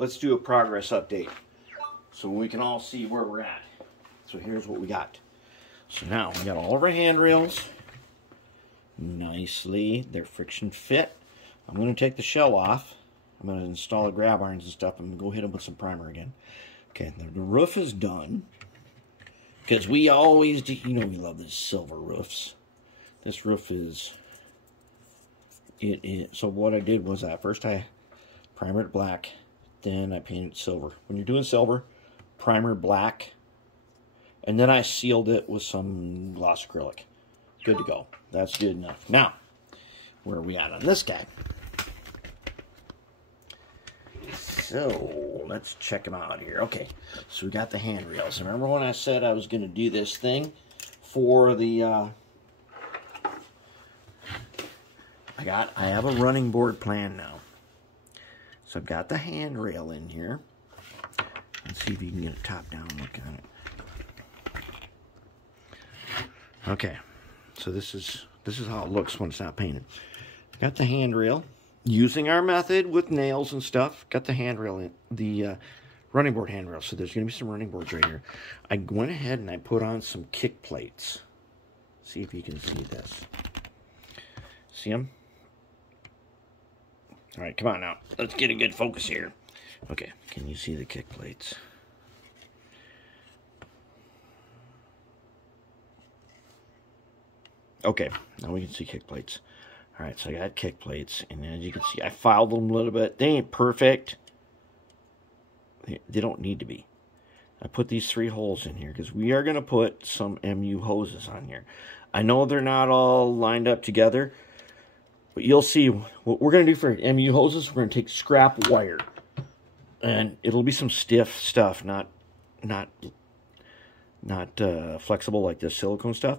let's do a progress update so we can all see where we're at. So here's what we got. So now we got all of our handrails nicely. They're friction fit. I'm going to take the shell off. I'm going to install the grab irons and stuff. I'm going to go hit them with some primer again. Okay, the roof is done. Because we always do, you know, we love these silver roofs. This roof is, so what I did was first I primered it black, then I painted silver. When you're doing silver, primer black, and then I sealed it with some gloss acrylic. Good to go. That's good enough. Now, where are we at on this guy? So, let's check them out here. Okay, so we got the handrails. Remember when I said I was going to do this thing for the, I have a running board plan now. So I've got the handrail in here. Let's see if you can get a top-down look on it. Okay, so this is how it looks when it's not painted. Got the handrail. Using our method with nails and stuff, got the handrail in, the running board handrail. So there's going to be some running boards right here. I went ahead and I put on some kick plates. See if you can see this. See them? All right, come on now. Let's get a good focus here. Okay, can you see the kick plates? Okay, now we can see kick plates. All right, so I got kick plates, and as you can see, I filed them a little bit. They ain't perfect. They don't need to be. I put these 3 holes in here because we are going to put some MU hoses on here. I know they're not all lined up together, but you'll see what we're going to do for MU hoses. We're going to take scrap wire, and it'll be some stiff stuff, not flexible like this silicone stuff.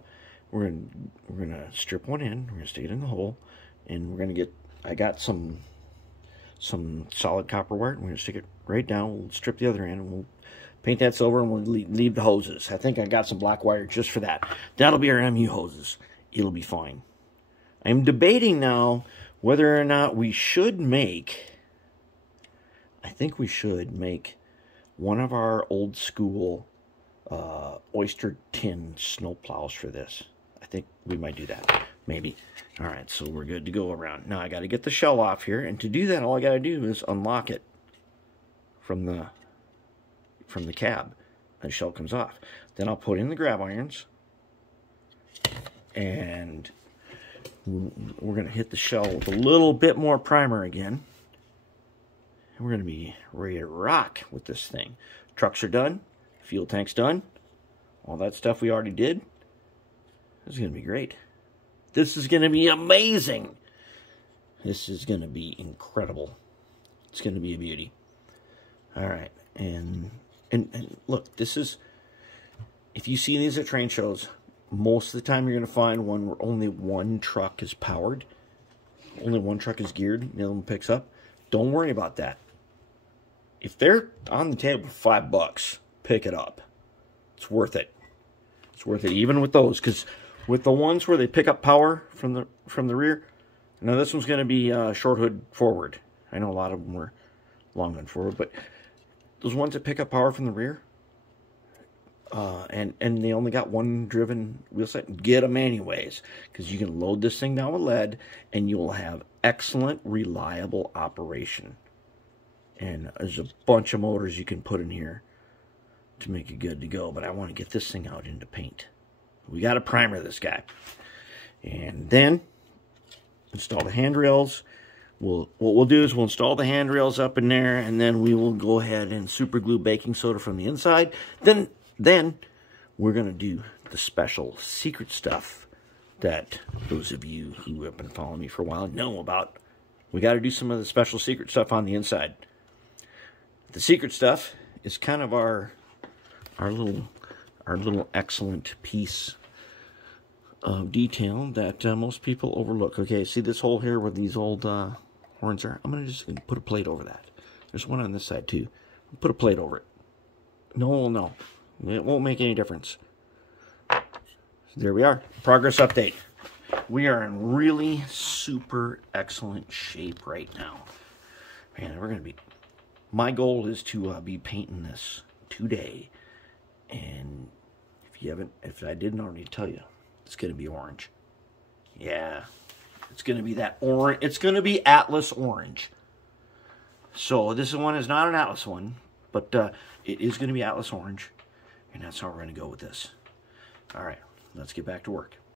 We're gonna strip one in. We're gonna stick it in the hole, and we're gonna get. I got some solid copper wire. We're gonna stick it right down. We'll strip the other end, and we'll paint that silver, and we'll leave the hoses. I think I got some black wire just for that. That'll be our MU hoses. It'll be fine. I'm debating now whether or not we should make. I think we should make one of our old school oyster tin snow plows for this. I think we might do that. Maybe. All right, so we're good to go around. Now I got to get the shell off here, and to do that, all I got to do is unlock it from the cab. And the shell comes off. Then I'll put in the grab irons, and we're going to hit the shell with a little bit more primer again. And we're going to be ready to rock with this thing. Trucks are done. Fuel tank's done. All that stuff we already did. This is going to be great. This is going to be amazing. This is going to be incredible. It's going to be a beauty. All right. And look, this is, if you see these at train shows, most of the time you're going to find one where only one truck is powered. Only one truck is geared, and the other one picks up. Don't worry about that. If they're on the table for $5, pick it up. It's worth it. It's worth it, even with those, because with the ones where they pick up power from the rear, now this one's going to be short hood forward. I know a lot of them were long hood forward, but those ones that pick up power from the rear, and they only got one driven wheel set, get them anyways, because you can load this thing down with lead, and you will have excellent, reliable operation. And there's a bunch of motors you can put in here to make it good to go, but I want to get this thing out into paint. We got to primer this guy, and then install the handrails. What we'll do is we'll install the handrails up in there, and then we will go ahead and super glue baking soda from the inside. Then we're going to do the special secret stuff that those of you who have been following me for a while know about. We got to do some of the special secret stuff on the inside. The secret stuff is kind of our little excellent piece of detail that most people overlook. Okay, see this hole here where these old horns are? I'm going to just put a plate over that. There's one on this side too. Put a plate over it. No. It won't make any difference. So there we are. Progress update. We are in really super excellent shape right now. Man, we're going to be My goal is to be painting this today, and if I didn't already tell you, it's going to be orange. Yeah, it's going to be that orange. It's going to be Atlas orange. So this one is not an Atlas one, but it is going to be Atlas orange, and that's how we're going to go with this. All right, let's get back to work.